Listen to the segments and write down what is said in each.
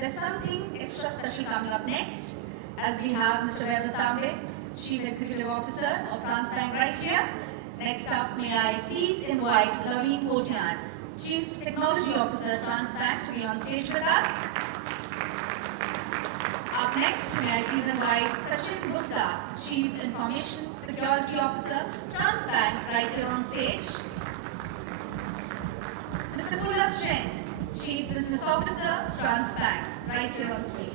there's something extra special coming up next, as we have Mr. Vaibhav Tambe, Chief Executive Officer of TransBnk right here. Next up, may I please invite Lavin Kotian, Chief Technology Officer TransBnk, to be on stage with us. Up next, may I please invite Sachin Gupta, Chief Information Security Officer TransBnk, right here on stage. Mr. Pulak Jain, Chief Business Officer TransBnk, right here on stage.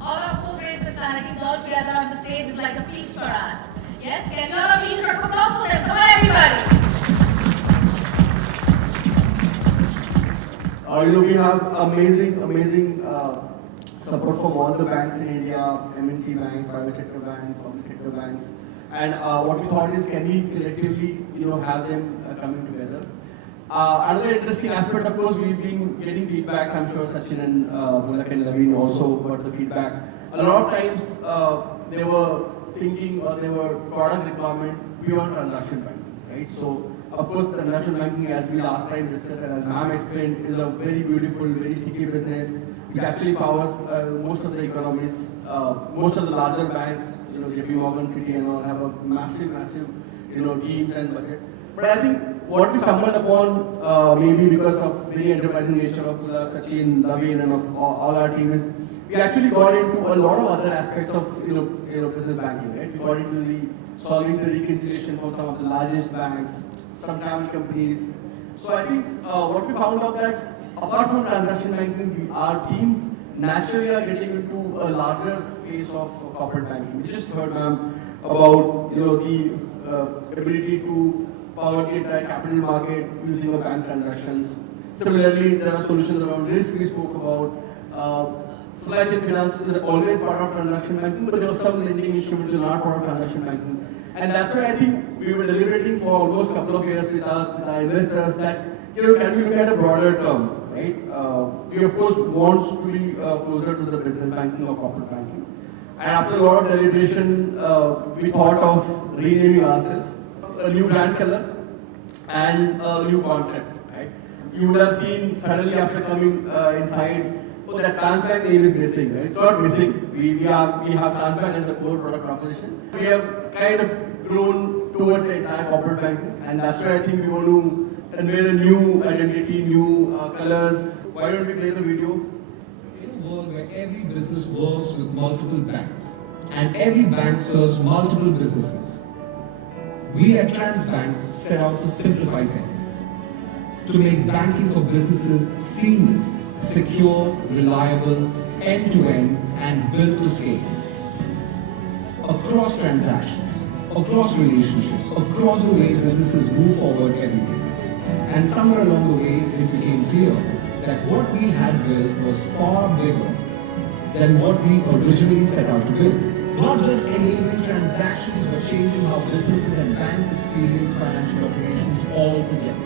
All our four great personalities all together on the stage is like a feast for us. Yes, can you all of you round of applause for them? Come on, everybody. We have amazing support from all the banks in India, MNC banks, private sector banks, public sector banks. And what we thought is, can we collectively, have them coming together? Another interesting aspect, of course, we've been getting feedbacks. I'm sure Sachin and Pulak and Lavin also got the feedback. A lot of times they were thinking, or they were product requirement beyond transaction banking, right? So, of course, the transaction banking, as we last time discussed and as ma'am explained, is a very beautiful, very sticky business. It actually powers most of the economies. Most of the larger banks, JP Morgan, Citi, and all have a massive, teams and budgets. But I think what we stumbled upon, maybe because of very enterprising nature of Sachin, Lavin, and of all our team, is we actually got into a lot of other aspects of business banking. Right? We got into the solving the reconciliation for some of the largest banks, some travel companies. So I think what we found out that apart from transaction banking, our teams naturally are getting into a larger space of corporate banking. We just heard, ma'am, about the ability to power the entire capital market using a bank transactions. Similarly, there are solutions around risk we spoke about. Supply chain finance is always part of transaction banking, but there were some lending instruments that are not part of transaction banking. And that's why I think we were deliberating for almost a couple of years with us, with our investors, that can we look at a broader term, right? We of course want to be closer to the business banking or corporate banking. And after a lot of deliberation, we thought of renaming ourselves, a new brand color, and a new concept, right? You would have seen suddenly after coming inside, oh, that TransBnk name is missing, right? It's not missing. We have TransBnk as a core product proposition. We have kind of grown towards the entire corporate banking, and that's why I think we want to unveil a new identity, new colors. Why don't we play the video? In a world where every business works with multiple banks and every bank serves multiple businesses, we at TransBnk set out to simplify things, to make banking for businesses seamless, secure, reliable, end-to-end, and built to scale. Across transactions, across relationships, across the way businesses move forward every day. And somewhere along the way, it became clear that what we had built was far bigger than what we originally set out to build. Not just enabling transactions, but changing how businesses and banks experience financial operations all together.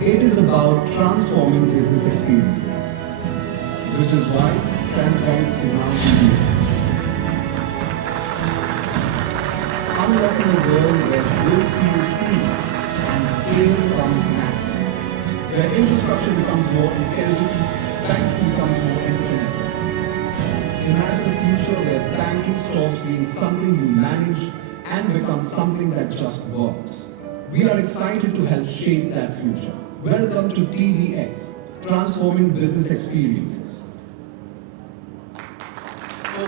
It is about transforming business experiences, which is why TransBnk is now CBO. Unlocking a world where growth feels seamless and scale becomes natural, where infrastructure becomes more intelligent, banking becomes more interconnected. Imagine a future where banking stops being something you manage and becomes something that just works. We are excited to help shape that future. Welcome to TBX, Transforming Business Experiences. So,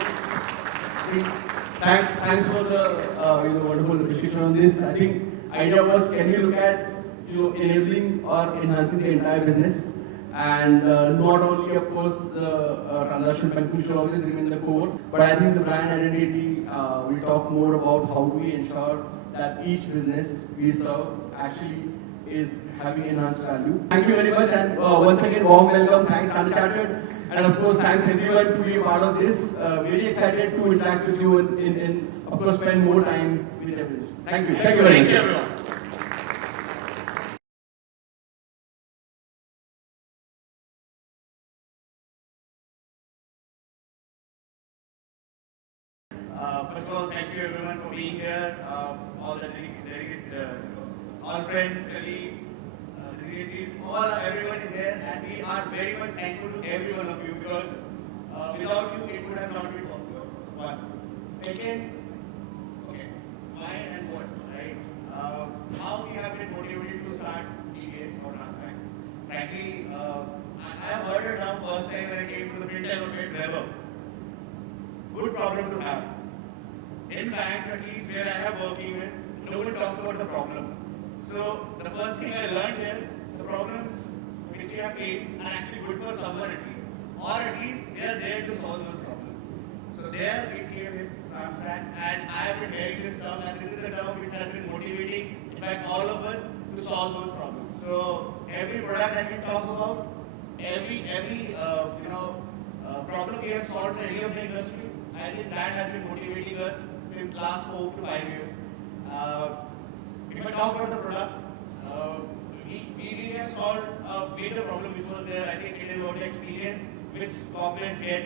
thanks for the wonderful appreciation on this. I think idea was, can we look at enabling or enhancing the entire business, and not only of course the transaction banking should always remain the core, but I think the brand identity will talk more about how do we ensure that each business we serve actually is having enhanced value. Thank you very much, and once again, warm welcome. Thanks, Standard Chartered, and of course, thanks everyone to be a part of this. Very excited to interact with you and of course, spend more time with everyone. Thank you. Thank you very much. Thank you, everyone. First of all, thank you everyone for being here. All the dedicated all friends, colleagues, dignitaries, everyone is here, and we are very much thankful to every one of you because without you, it would have not been possible. One. Second, okay, why and what, right? How we have been motivated to start TBX or TransBnk. Frankly, I have heard it now first time when I came to the Fintech or Vaibhav. Good problem to have. In banks, at least where I have working with, no one talked about the problems. So the first thing I learned here, the problems which we have faced are actually good for someone at least. Or at least they are there to solve those problems. So there it came with TransBnk, and I have been hearing this term, and this is the term which has been motivating, in fact, all of us to solve those problems. So every product that we talk about, every problem we have solved in any of the industries, I think that has been motivating us since last 4 to 5 years. If I talk about the product, we have solved a major problem which was there. I think it is about the experience which corporates get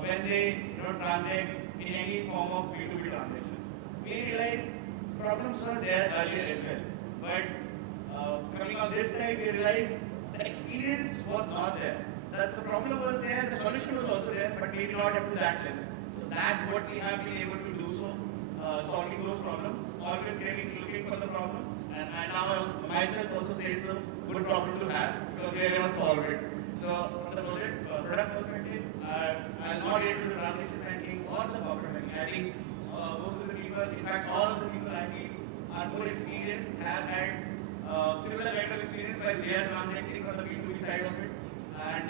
when they transact in any form of B2B transaction. We realized problems were there earlier as well, but coming on this side, we realized the experience was not there. That the problem was there, the solution was also there, but maybe not up to that level. So that's what we have been able to do so, solving those problems, always looking for the problem. And now myself also say it's a good problem to have because we are going to solve it. So from the product perspective, I'll not get into the transaction banking or the corporate banking. I think most of the people, in fact all of the people I feel are more experienced, have had similar kind of experience while they are transacting for the B2B side of it. And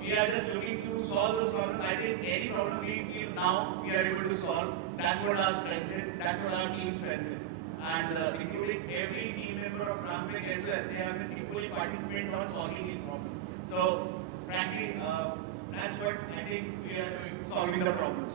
we are just looking to solve those problems. I think any problem we feel now we are able to solve, that's what our strength is, that's what our team's strength is. And including every team member of TransBnk as well, they have been equally participating on solving these problems. So frankly, that's what I think we are doing, solving the problem.